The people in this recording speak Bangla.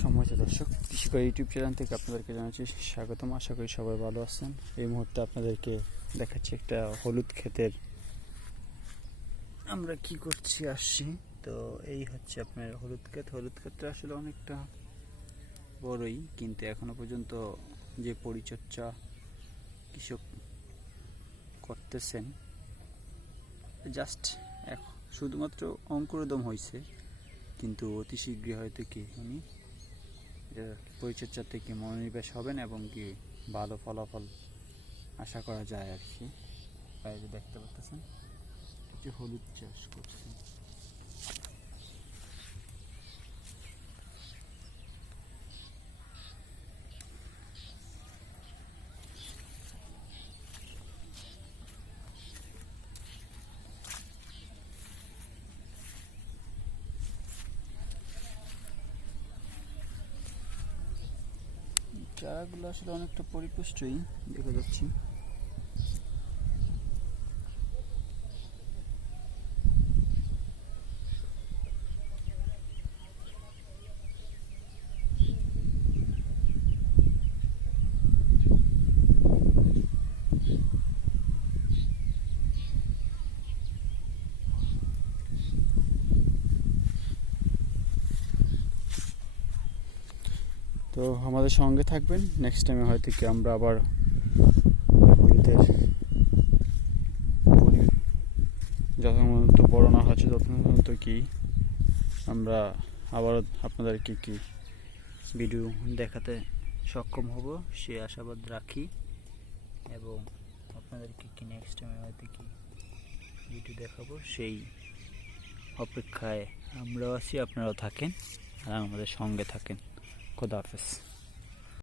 সম্মানিত দর্শক কৃষিকর ইউটিউব চ্যানেল থেকে আপনাদেরকে জানাচ্ছি স্বাগতম। আশা করি সবাই ভালো আছেন। এই মুহূর্তে আপনাদেরকে দেখাচ্ছি একটা হলুদ ক্ষেতের। আমরা কি করছি, আসছি। তো এই হচ্ছে আপনার হলুদ ক্ষেত। হলুদ ক্ষেতটা আসলে অনেকটা বড়ই, কিন্তু এখনও পর্যন্ত যে পরিচর্যা কৃষক করতেছেন, জাস্ট শুধুমাত্র অঙ্কুরোদম হয়েছে কিন্তু অতি শীঘ্রই হয়তো কি উনি এটার কি মনোনিবেশ হবেন এবং কি ভালো ফলাফল আশা করা যায় আর কি? বাইরে দেখতে পাচ্ছেন হলুদ চাষ করছেন। চারাগুলো আসলে অনেকটা পরিপুষ্টই দেখা যাচ্ছে। তো আমাদের সঙ্গে থাকবেন। নেক্সট টাইমে হয়তো কি আমরা আবার পরি- যথাযথ বড় না হচ্ছে যথাযথ কি আমরা আবার আপনাদেরকে কি ভিডিও দেখাতে সক্ষম হব, সে আশাবাদ রাখি। এবং আপনাদেরকে কি নেক্সট টাইমে হয়তো কি ভিডিও দেখাবো, সেই অপেক্ষায় আমরাও আছি, আপনারাও থাকেন, আর আমাদের সঙ্গে থাকেন। Кодафіс.